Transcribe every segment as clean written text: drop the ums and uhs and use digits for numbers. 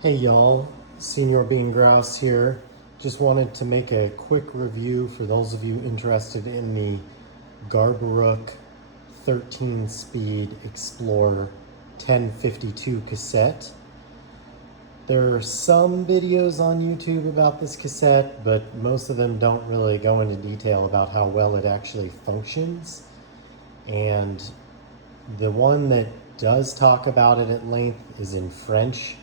Hey y'all, Senior Bean Grouse here. Just wanted to make a quick review for those of you interested in the Garbaruk 13-speed Explorer 1052 cassette. There are some videos on YouTube about this cassette, but most of them don't really go into detail about how well it actually functions. And the one that does talk about it at length is in French.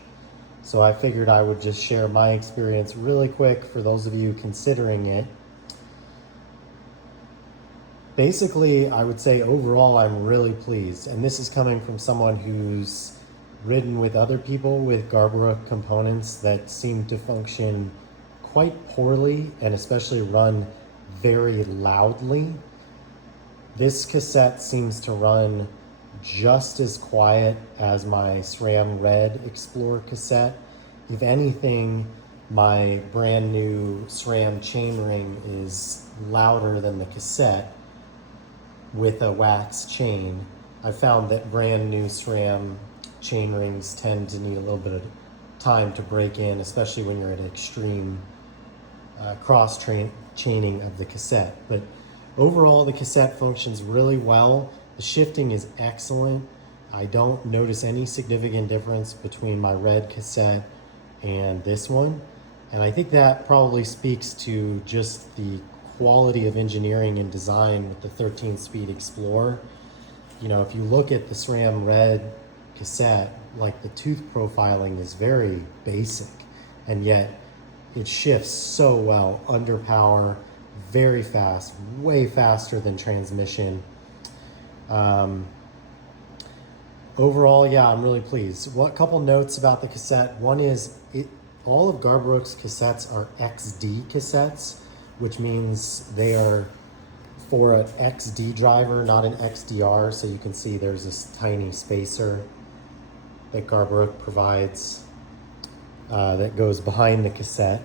So I figured I would just share my experience really quick for those of you considering it. Basically, I would say overall I'm really pleased. And this is coming from someone who's ridden with other people with Garbaruk components that seem to function quite poorly and especially run very loudly. This cassette seems to run just as quiet as my SRAM Red Explorer cassette. If anything, my brand new SRAM chainring is louder than the cassette with a wax chain. I found that brand new SRAM chainrings tend to need a little bit of time to break in, especially when you're at extreme chaining of the cassette. But overall, the cassette functions really well. The shifting is excellent. I don't notice any significant difference between my red cassette and this one. And I think that probably speaks to just the quality of engineering and design with the 13-speed Explorer. You know, if you look at the SRAM Red cassette, like the tooth profiling is very basic, and yet it shifts so well under power, very fast, way faster than transmission. Overall, yeah, I'm really pleased. What couple notes about the cassette? One is all of Garbaruk's cassettes are XD cassettes, which means they are for an XD driver, not an XDR. So you can see there's this tiny spacer that Garbaruk provides that goes behind the cassette.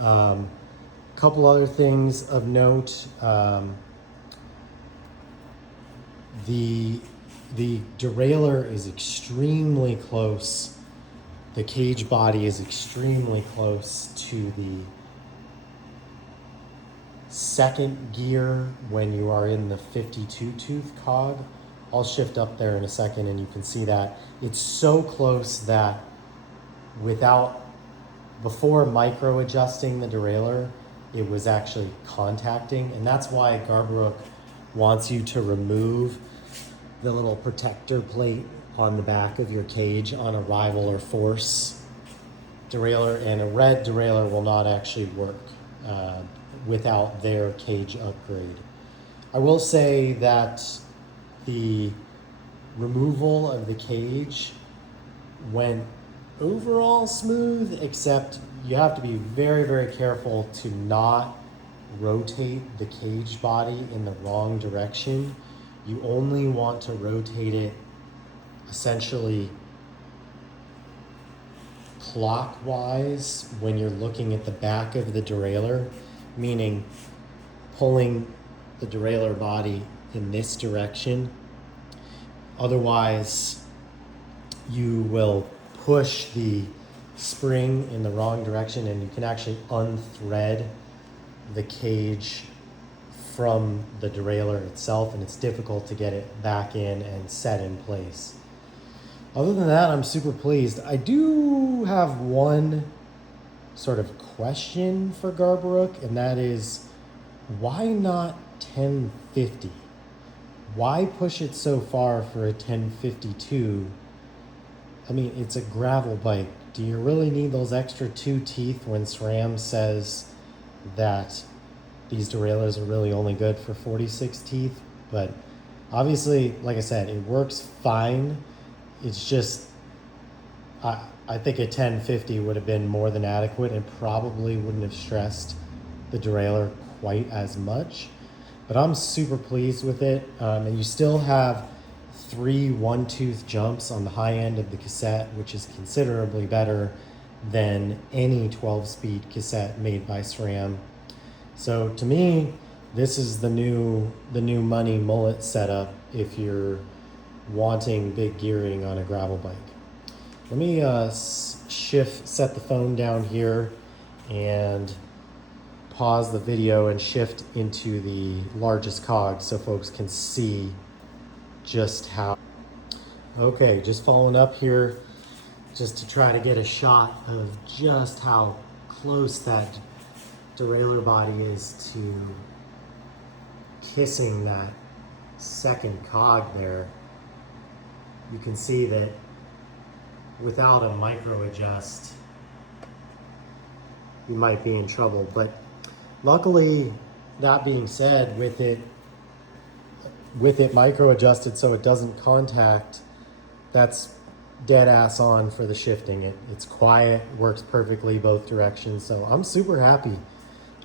Couple other things of note. The derailleur is extremely close. The cage body is extremely close to the second gear when you are in the 52 tooth cog. I'll shift up there in a second and you can see that. It's so close that before micro adjusting the derailleur, it was actually contacting. And that's why Garbaruk wants you to remove the little protector plate on the back of your cage on a rival or force derailleur, and a red derailleur will not actually work without their cage upgrade. I will say that the removal of the cage went overall smooth, except you have to be very, very careful to not rotate the cage body in the wrong direction. You only want to rotate it essentially clockwise when you're looking at the back of the derailleur, meaning pulling the derailleur body in this direction. Otherwise, you will push the spring in the wrong direction and you can actually unthread the cage from the derailleur itself, and it's difficult to get it back in and set in place. Other than that, I'm super pleased. I do have one sort of question for Garbaruk, and that is, why not 1050? Why push it so far for a 1052? I mean, it's a gravel bike. Do you really need those extra 2 teeth when SRAM says that these derailleurs are really only good for 46 teeth? But obviously, like I said, it works fine. It's just, I think a 1050 would have been more than adequate and probably wouldn't have stressed the derailleur quite as much. But I'm super pleased with it. And you still have 3 one-tooth jumps on the high end of the cassette, which is considerably better than any 12-speed cassette made by SRAM. So to me, this is the new money mullet setup if you're wanting big gearing on a gravel bike. Let me set the phone down here and pause the video and shift into the largest cog so folks can see just how. Okay, just following up here just to try to get a shot of just how close that derailleur body is to kissing that second cog there. You can see that without a micro adjust, you might be in trouble. But luckily, that being said, with it micro adjusted so it doesn't contact, that's dead ass on for the shifting. It's quiet, works perfectly both directions. So I'm super happy.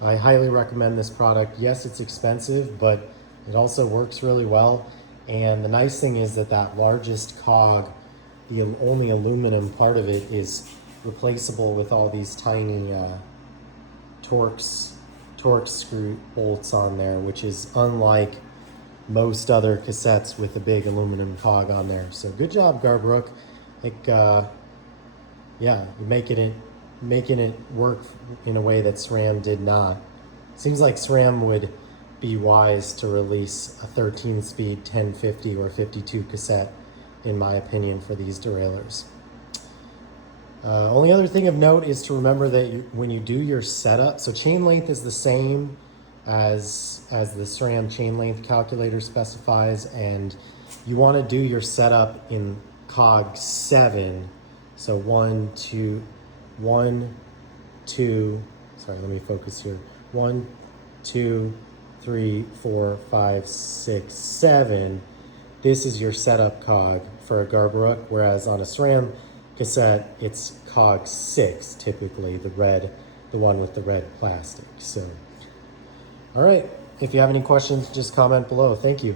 I highly recommend this product. Yes, it's expensive, but it also works really well. And the nice thing is that largest cog, the only aluminum part of it, is replaceable with all these tiny Torx screw bolts on there, which is unlike most other cassettes with a big aluminum cog on there. So good job, Garbaruk. Yeah, you're making it work in a way that SRAM did not. Seems like SRAM would be wise to release a 13-speed 1050 or 52 cassette, in my opinion, for these derailleurs. Only other thing of note is to remember that when you do your setup, so chain length is the same as the SRAM chain length calculator specifies, and you want to do your setup in cog 7. So 1, 2, sorry, let me focus here. 1, 2, 3, 4, 5, 6, 7. This is your setup cog for a Garbaruk, whereas on a SRAM cassette, it's cog 6, typically, the one with the red plastic. So, all right, if you have any questions, just comment below. Thank you.